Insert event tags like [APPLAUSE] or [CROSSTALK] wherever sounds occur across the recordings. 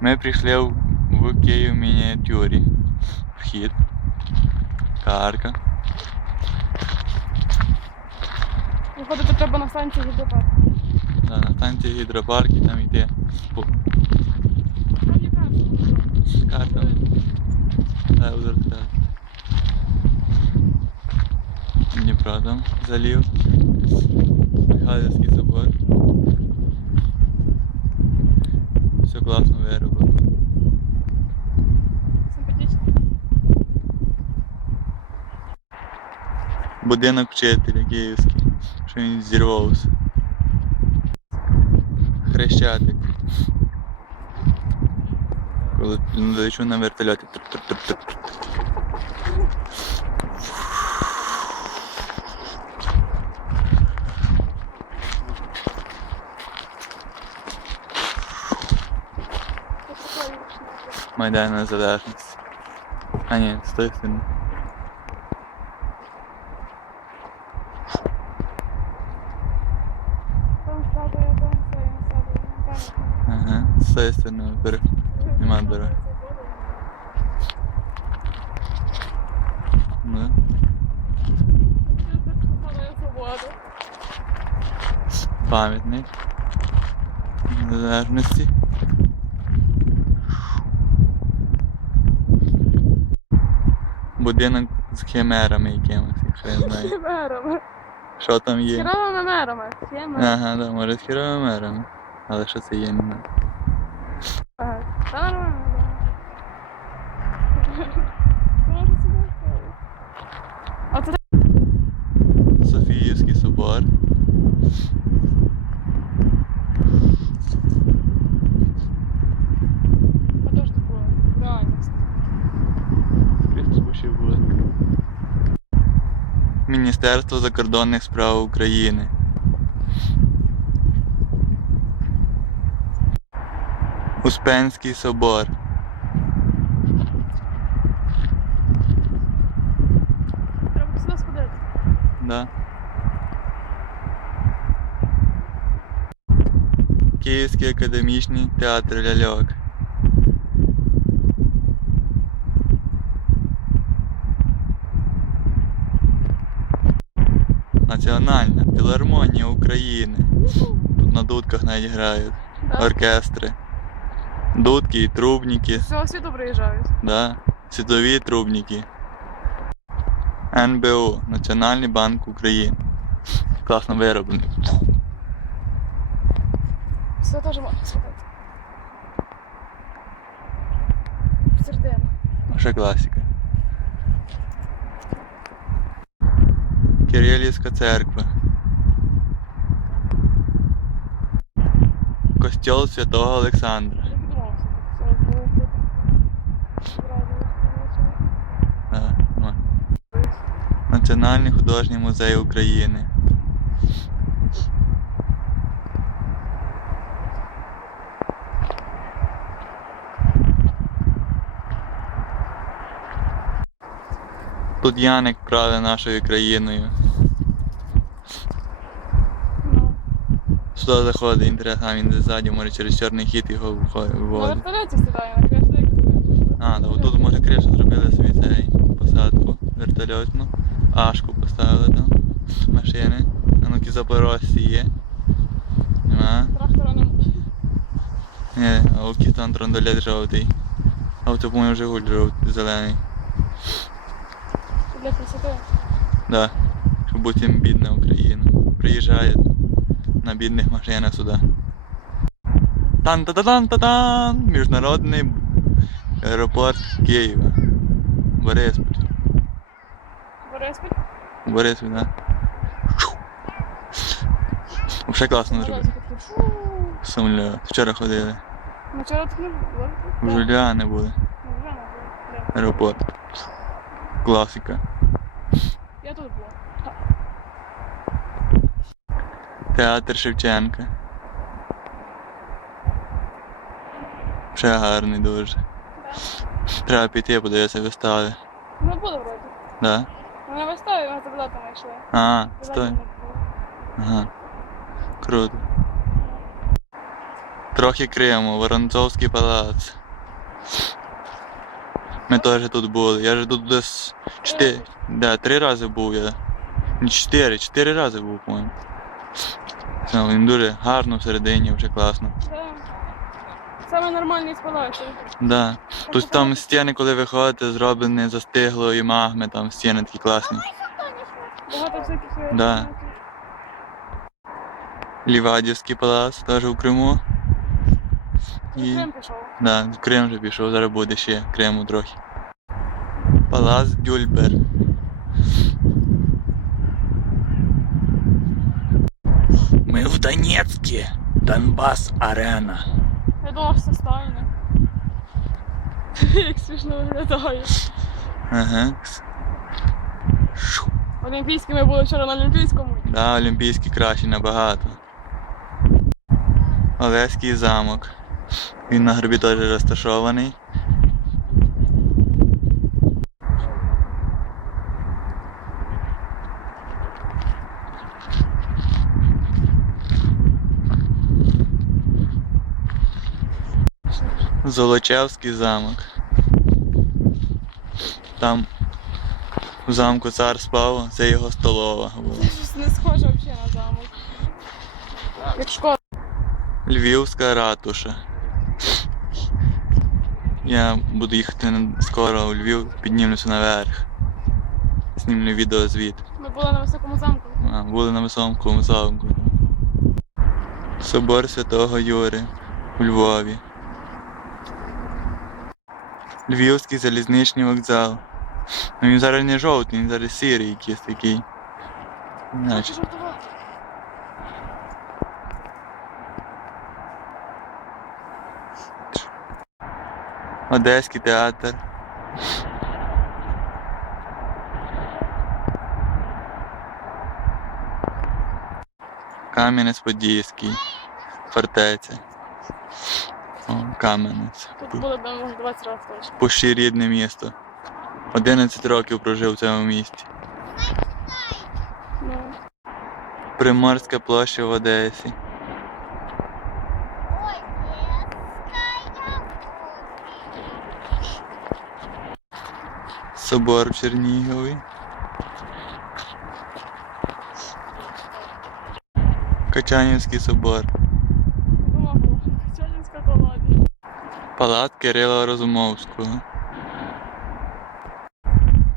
Ми прийшли в, Київ мініатюрі. Вхід. Карка. Виходити треба на станцію гідропарк. Да, на станції гідропарк і там йде карта. зараз там залів. Михайлівський собор. Класно вироблено. Симпатично. Будинок вчителя київський, що він зірвався. Хрещатик. Коли лечу на вертольоті. Майдан Незалежності. А ні, це, статуя. Ага, з тої сторони вибери. Нема дороги. Ну, пам'ятник. Незалежності. Будинок з химерами якимось, якщо я знаю. Хімерами. Що там є? Хіровими мерами. Хімерами. Ага, да, може з химерами. Але що це є, не знаю. Ага. Та нормально, да. Може сюди ставити. А це Софіївський собор. теж таке. Реальність. Підспушив буде. Міністерство закордонних справ України. Успенський собор. Треба сюди сходити. Да. Київський академічний театр ляльок. Національна філармонія України. Тут на дудках навіть грають. Да. Оркестри. Дудки і трубники. З всього світу приїжджають. Да. Світові трубники. НБУ Національний банк України. Класно вироблений. Все теж можна сходити. Сердина. Наша класика. Кирилівська церква. Костьол Святого Олександра. Ну. Національний художній музей України. Тут Яник править нашою країною. Ну. Сюди заходить інтерес, а він ззаді, може через чорний хід його виходить- На виводить. вертольоті сідає, на криші. А, да, тут може кришу зробили собі цей посадку вертольотну. Ашку поставили там. Машини. А ну-ки запорожці є. Нема. Трактора не Ні, а у там трандолет жовтий. А от по-моєму Жигуль жовтий, зелений. Для красоти. Да. Щоб бути бідна Україна. Приїжджає на бідних машинах сюди. Тан-та-та-тан-та-тан! Міжнародний аеропорт Києва. Бориспіль. Бориспіль. Бориспіль, да. Вже класно зробили. Такий. Вчора ходили. Ну вчора так не було. Вже не було. Де? Аеропорт. Класика. Я тут була. Театр Шевченка. Ще гарний дуже. Треба піти, подивитися вистави. Ну буде вроді. Да? Ми на виставі ми там йшли. А, стой. Ага. Круто. Трохи Криму, Воронцовський палац. Ми теж тут були. Я ж тут десь чотири. Да, три рази був я. Ні, чотири, чотири рази був, по-моєму. Це, Він дуже гарно всередині, вже класно. Саме нормальний з. Да. Тут там стіни, коли виходите, зроблені застигло і магми, там стіни такі класні. Багато всяких е, Да. Лівадівський палац теж у Криму. І... Крим пішов. Да, в Крим вже пішов, зараз буде ще Криму трохи. Палац Гюльбер. Ми в Донецьку. Донбас Арена. Я думав, що це стайня. [LAUGHS] Як смішно виглядає. Ага. Олімпійські ми були вчора на Олімпійському. Да, олімпійський кращий набагато. Олеський замок. Він на гробі теж розташований. Золочевський замок. Там в замку цар спав, це його столова була. Це щось не схоже взагалі на замок. Як шкода. Львівська ратуша. Я буду їхати скоро у Львів, піднімуся наверх. Знімлю відеозвіт. Ми були на високому замку. А, були на високому замку. Собор Святого Юри у Львові. Львівський залізничний вокзал. Ну він зараз не жовтий, він зараз сірий якийсь такий. Не Одеський театр. Кам'янець-Подільський. Фортеця. О, Кам'янець. Тут були б, може, 20 разів точно. Пущі рідне місто. 11 років прожив в цьому місті. Ну, Приморська площа в Одесі. Собор в Чернігові. Качанівський собор. Чалінська колоді. Палат Кирила Розумовського.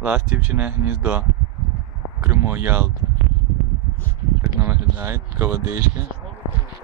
Ластівчине гніздо. Криму Ялта. Так воно виглядає, така водичка.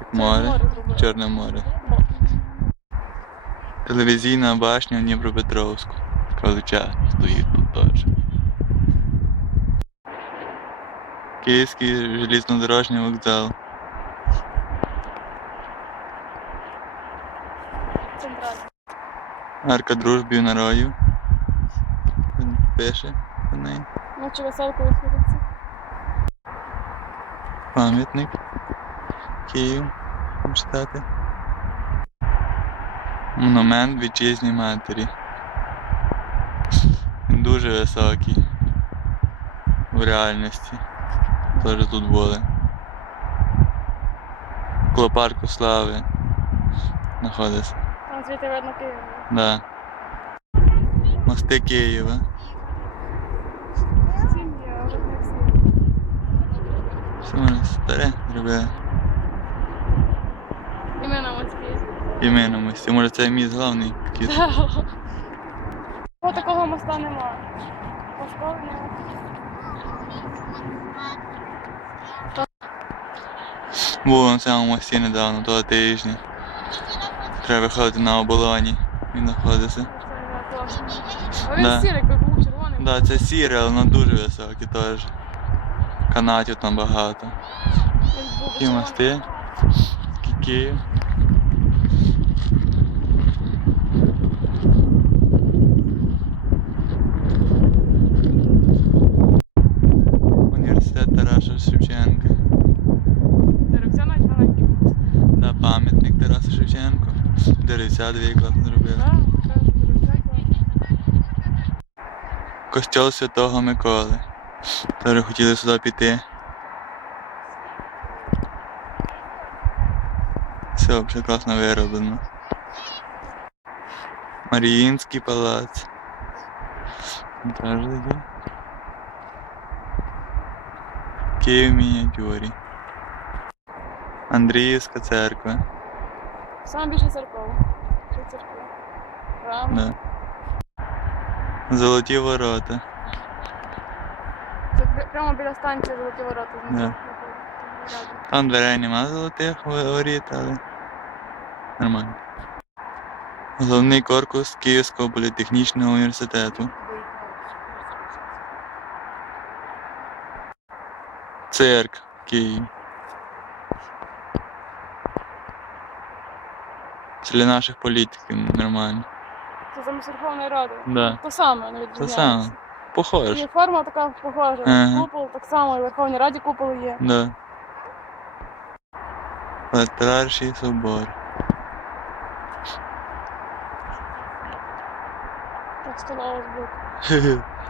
Як море. Чорне море. Телевізійна башня в Дніпропетровську. Величезна стоїть тут теж. Київський железнодорожній вокзал. Арка дружби і народів. Він пише про неї. Ночі веселку відходиться. Пам'ятник. Київ. Читати. Монумент вітчизній матері. Дуже високий. В реальності. Теж тут були. Коло парку слави. Знаходиться. Там звідти видно Київ. Да. Мости Києва. Все можна старе зробили. І ми на Москві. І ми на мості. Може це міст головний [LAUGHS] такий. О, такого моста нема. Москва нема. Був на цьому мості недавно, того тижня. Треба виходити на оболоні. Він знаходиться. А він Да. сірий, якби був червоний. Да, це сіре, але воно дуже високе теж. Канатів там багато. Червоний. мости. Київ. Університет Тараса Шевченка. Деревця навіть маленькі. Да, пам'ятник Тараса Шевченко. Деревця дві класно класно. Костьол Святого Миколи. Теж хотіли сюди піти. Все взагалі класно вироблено. Маріїнський палац. Теж такий. Київ мініатюрі. Андріївська церква. Саме більше церков. Що церкви? Храм. Да. Золоті ворота. Це прямо біля станції Золоті ворота. Да. Там дверей нема золотих воріт, але нормально. Головний корпус Київського політехнічного університету. Цирк Київ. Для наших політиків нормально. Це замість Верховної Ради. Да. То саме, не відрізняється. саме. Похож. І форма така похожа. Ага. Купол так само, і в Верховній Раді купол є. Да. Петрарший собор. Так столова з боку. [LAUGHS]